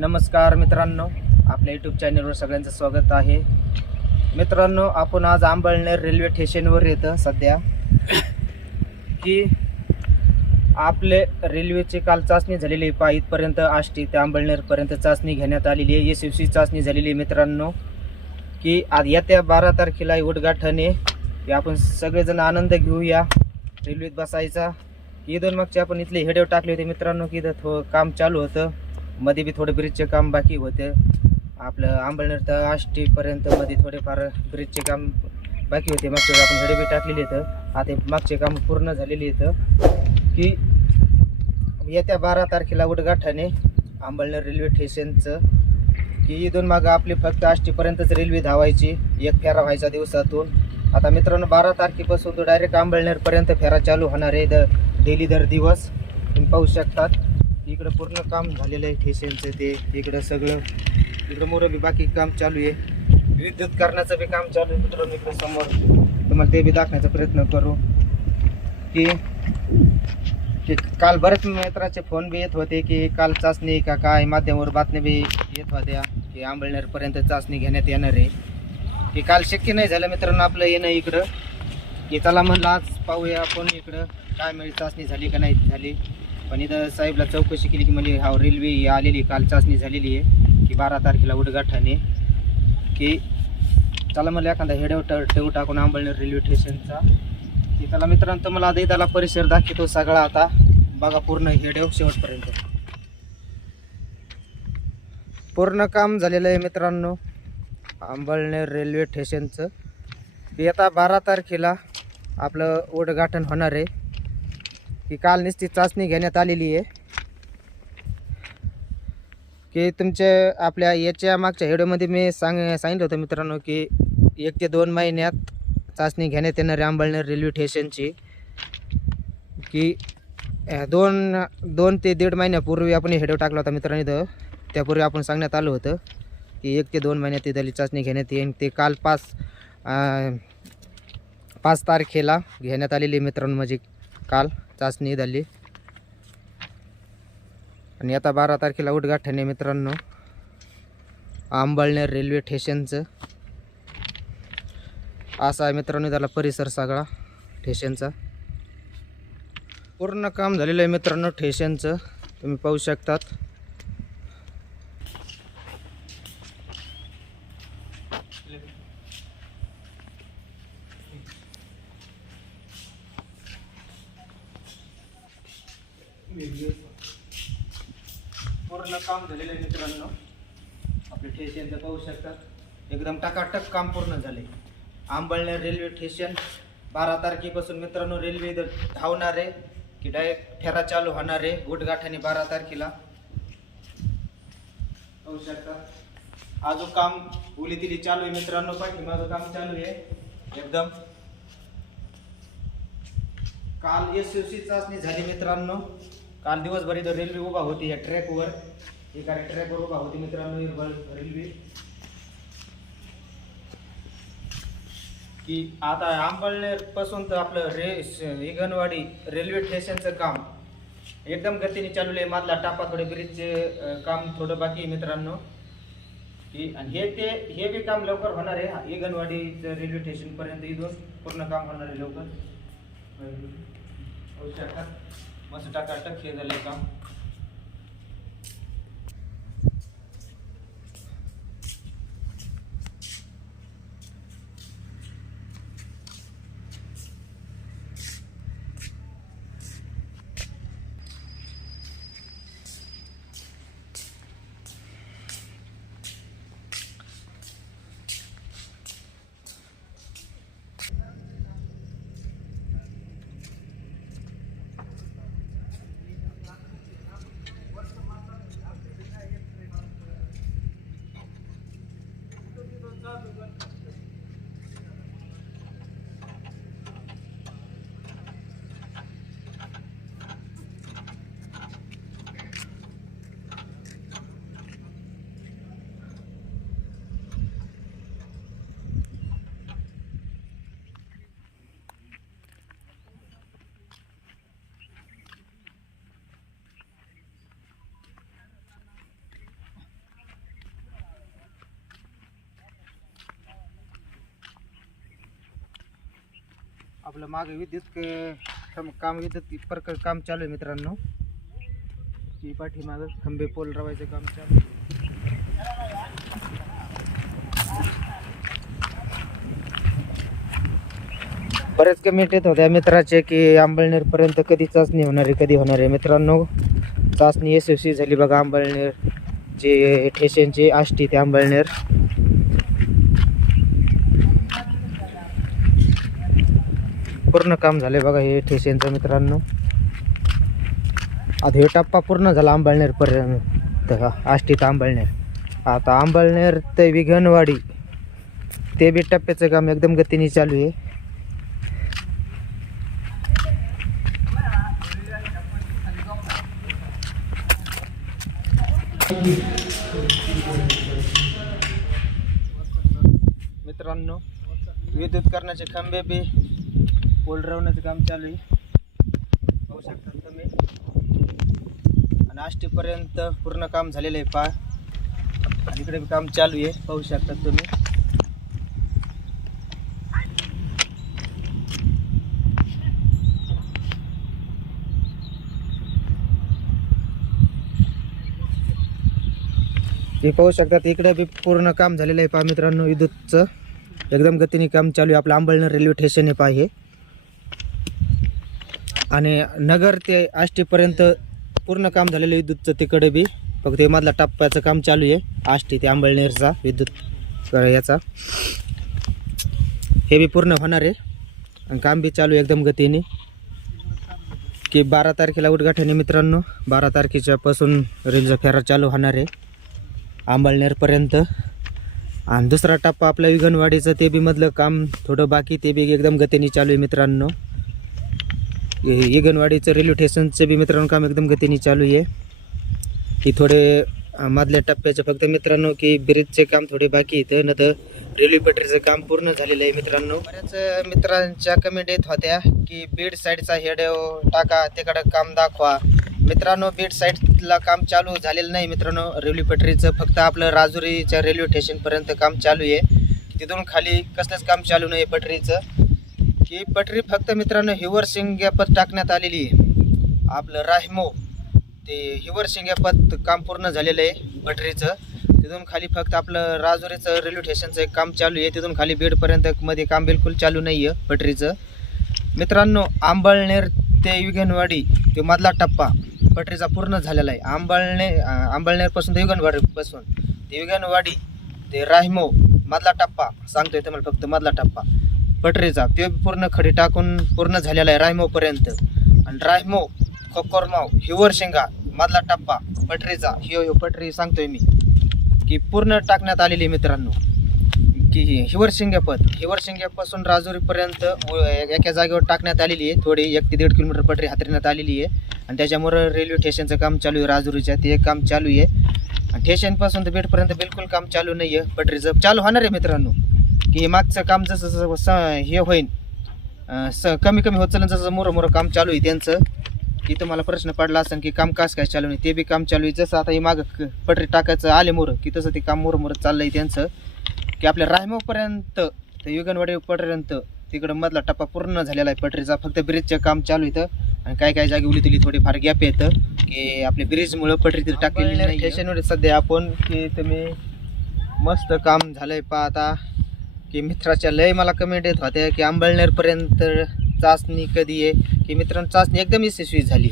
नमस्कार मित्रांनो आपल्या यूट्यूब चॅनलवर सगळ्यांचं स्वागत आहे. मित्रांनो आपण आज आंबळनेर रेल्वे स्टेशनवर येतं सध्या. की आपले रेल्वेची काल चाचणी झालेली आहे. पहा इथपर्यंत आष्टी ते आंबळनेरपर्यंत चाचणी घेण्यात आलेली आहे. एस एफ सी चाचणी झालेली आहे मित्रांनो. की आज येत्या बारा तारखेला उद्घाटन आहे. की आपण सगळेजण आनंद घेऊया. रेल्वेत बसायचा. ही दोन मागचे आपण इथले हेडेव टाकले होते मित्रांनो की इथं थो काम चालू होतं. मध्ये बी थोडे ब्रिजचे काम बाकी होते. आपलं आंबळनेर तर आष्टीपर्यंत मध्ये थोडेफार ब्रिजचे काम बाकी होते. मागच्या वेळी आपण हेडे बी टाकलेले इथं आता मागचे काम पूर्ण झालेले इथं की येत्या बारा तारखेला उडगाठाने आंबळनेर रेल्वे स्टेशनचं की इथून मागं आपली फक्त आष्टीपर्यंतच रेल्वे धावायची. एक फेरा व्हायचा दिवसातून. आता मित्रांनो बारा तारखेपासून तो डायरेक्ट आंबळनेरपर्यंत फेरा चालू होणार आहे. द डेली दर दिवस. तुम्ही पाहू शकतात. इकडं पूर्ण काम झालेलं आहे स्टेशनचं ते. इकडं सगळं. इकडं मोरं बी बाकी काम चालू आहे. विद्युत करण्याचं बी काम चालू आहे मित्रांनो इकडं समोर. तुम्हाला ते बी दाखवण्याचा प्रयत्न करू. की काल बरेच मित्राचे फोन बी येत होते की काल चाचणी का काय? माध्यमावर बातम्या बी येत होत्या की आंबळनेरपर्यंत चाचणी घेण्यात येणार आहे. की काल शक्य नाही झालं मित्रांनो आपलं येणं इकडं. की चला म्हणलं आज पाहूया आपण इकडं. काय मिळेल चाचणी झाली का नाही झाली. पण इथं साहेबला चौकशी केली की म्हणजे हा रेल्वे आलेली काल चाचणी झालेली आहे की बारा तारखेला उडगाठाने आहे. की चला म्हणलं एखादा हेडव ठेवू टाकून आंबळनेर रेल्वे स्टेशनचा. की त्याला मित्रांनो मला आधी त्याला परिसर दाखवतो सगळा आता. बघा पूर्ण हेडव शेवटपर्यंत. पूर्ण काम झालेलं आहे मित्रांनो आंबळनेर रेल्वे स्टेशनचं. येता बारा तारखेला आपलं उद्घाटन होणार आहे. की काल नुसती चाचणी घेण्यात आलेली आहे. की तुमच्या आपल्या याच्या मागच्या व्हिडिओमध्ये मी सांग सांगितलं होतं मित्रांनो की एक ते दोन महिन्यात चाचणी घेण्यात येणार आहे रेल्वे स्टेशनची. की दोन दोन ते दीड महिन्यापूर्वी आपण हेडो टाकला होता मित्रांनो इथं. त्यापूर्वी आपण सांगण्यात आलं होतं की एक ते दोन महिन्यात इथली चाचणी घेण्यात येईल ते काल पाच पाच तारखेला घेण्यात आलेली आहे मित्रांनो म्हणजे काल चाचणी झाली. आणि आता बारा तारखेला उद्घाटन मित्रांनो. आंबळनेर रेल्वे स्टेशनचं. असा आहे मित्रांनो त्याला परिसर सगळा स्टेशनचा. पूर्ण काम झालेलं आहे मित्रांनो स्टेशनचं. तुम्ही पाहू शकतात. पूर्ण काम झालेलं आहे मित्रांनो. आपले तर पाहू शकतात एकदम टकाटक काम पूर्ण झाले. आंबळनेर रेल्वे स्टेशन बारा तारखेपासून मित्रांनो रेल्वे इथं धावणार आहे. की डायरेक्ट फेरा चालू होणार आहे. उद्घाटने बारा तारखेला. पाहू शकता. अजून काम उली दिली चालू आहे मित्रांनो. पाठीमागं काम चालू आहे. एकदम. काल एस चाचणी झाली मित्रांनो. काल दिवसभर इथं रेल्वे उभा होती या ट्रॅकवर एका ट्रॅकवर उभा होती मित्रांनो रेल्वे की आता आंबळनेरपासून तर आपलं रे श- हिगणवाडी रेल्वे स्टेशनचं काम एकदम गतीने चालू आहे. मधला टापा थोडे ब्रिजचे काम थोडं बाकी आहे मित्रांनो. की आणि हे ते हे बी काम लवकर होणार आहे. हिगणवाडीचं रेल्वे स्टेशनपर्यंत इथून पूर्ण काम होणार आहे लवकर. होऊ मस्त टाकाटक हे झालं काम. आपलं मागे विद्युत क- काम- विद्युत प्रकार काम चालू आहे मित्रांनो. की पाठीमागं खंबे पोल रवायचं काम चालू आहे. बरेच कमेंट येत होत्या मित्राचे की आंबळनेरपर्यंत कधी चाचणी होणार आहे कधी होणार आहे? मित्रांनो चाचणी यशस्वी झाली बघा आंबळनेर. जे ठेशनचे आष्टी ते आंबळनेर. पूर्ण काम झाले बघा हे ठेशनचं मित्रांनो. आता हे टप्पा पूर्ण झाला आंबळनेरपर्यंत आष्टी आष्टीत आंबळनेर. आता आंबळनेर ते विघनवाडी. ते बी टप्प्याचं काम एकदम गतीने चालू आहे. मित्रांनो विद्युत करण्याचे खंबे बी पोल रवण्याचं काम चालू आहे. पाहू शकता तुम्ही. आणि आष्टीपर्यंत पूर्ण काम झालेलं आहे पा आणि इकडे बी काम चालू आहे पाहू शकता तुम्ही. ते पाहू शकतात इकडे बी पूर्ण काम झालेलं आहे पहा मित्रांनो विद्युतचं. एकदम गतीने काम चालू आहे. आपलं आंबळनेर रेल्वे स्टेशन आहे पहा हे. आणि नगर ते आष्टीपर्यंत पूर्ण काम झालेलं विद्युतचं तिकडे बी. फक्त मधला टप्प्याचं काम चालू आहे आष्टी ते आंबळनेरचा विद्युत याचा. हे बी पूर्ण होणार आहे. आणि काम बी चालू आहे एकदम गतीने. की बारा तारखेला उद्घाटन मित्रांनो. बारा तारखेच्यापासून रेल्वेचा फेरा चालू होणार आहे. आंबळनेरपर्यंत आणि दुसरा टप्पा आपल्या विघनवाडीचं ते बी मधलं काम थोडं बाकी ते बी एकदम गतीने चालू आहे मित्रांनो. इगनवाडीचं रेल्वे स्टेशनचं बी मित्रांनो काम एकदम गतीने चालू आहे. की थोडे मधल्या टप्प्याचं फक्त मित्रांनो की ब्रिजचे काम थोडे बाकी येतं न तर रेल्वे पटरीचं काम पूर्ण झालेलं आहे मित्रांनो. बऱ्याच मित्रांच्या कमेंट येत होत्या की बीड साईडचा हेड टाका तिकडं काम दाखवा. मित्रांनो बीड साईडला काम चालू झालेलं नाही मित्रांनो. रेल्वे पटरीचं फक्त आपलं राजुरीच्या रेल्वे स्टेशनपर्यंत काम चालू आहे. तिथून खाली कसलंच काम चालू नाही पटरीचं. ही पटरी फक्त मित्रांनो हिवर शिंग्यापत टाकण्यात आलेली आहे. आपलं राहिमो ते हिवर शिंग्यापत काम पूर्ण झालेलं आहे पटरीचं. तिथून खाली फक्त आपलं राजुरीचं रेल्वे स्टेशनचं एक काम चालू आहे. तिथून खाली बीडपर्यंत मध्ये काम बिलकुल चालू नाही आहे पटरीचं. मित्रांनो आंबळनेर ते युगनवाडी ते मधला टप्पा पटरीचा पूर्ण झालेला आहे. आंबळने आंबळनेरपासून ते युगनवाडीपासून. ते युगनवाडी ते राहिमो मधला टप्पा सांगतोय तुम्हाला फक्त मधला टप्पा. पटरीचा ते पूर्ण खडी टाकून पूर्ण झालेला आहे रायमोपर्यंत. आणि रायमो कोकोरमाव हिवर शेंगा मधला टप्पा पटरीचा हियो हियो पटरी सांगतोय मी की पूर्ण टाकण्यात आलेली आहे मित्रांनो. की हिवर शिंग्यापत हिवर शिंग्यापासून राजुरीपर्यंत एका जागेवर टाकण्यात आलेली आहे. थोडी एक ते दीड किलोमीटर पटरी हातरण्यात आलेली आहे. आणि त्याच्यामुळं रेल्वे स्टेशनचं काम चालू आहे राजुरीच्या ते काम चालू आहे. आणि स्टेशनपासून तर बेटपर्यंत बिलकुल काम चालू नाही आहे पटरीचं चालू होणार आहे मित्रांनो. की मागचं काम जसं जसं हे होईन अं, स कमी कमी होत चालेल जसं मोरं मोरं काम चालू आहे त्यांचं की तुम्हाला प्रश्न पडला असेल की काम कास काय चालू नाही ते बी काम चालू आहे. जसं आता हे मागं पटरी टाकायचं आले मोरं की तसं ते काम मोरं मोरं चाललं आहे त्यांचं की आपल्या रायमोपर्यंत ते युगनवाडीपर्यंत तिकडं मधला टप्पा पूर्ण झालेला आहे पटरीचा. फक्त ब्रिजचं काम चालू इथं. आणि काय काय जागी उली तुली थोडीफार गॅप येतं की आपल्या ब्रिजमुळं पटरी तिथे टाकलेली नाही स्टेशनवर सध्या आपण की तुम्ही मस्त काम झालंय पहा आता. की मित्राच्या लय मला कमेंट येत होत्या की आंबळनेरपर्यंत चाचणी कधी आहे? की मित्रांनो चाचणी एकदम यशस्वी झाली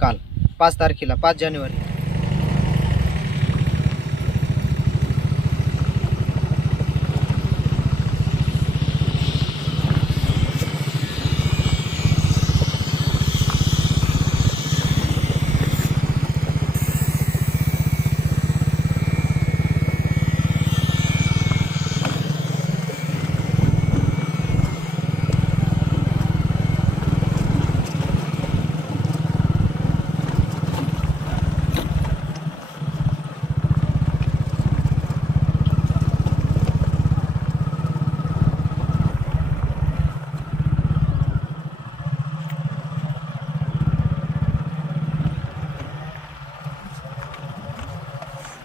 काल पाच तारखेला पाच जानेवारी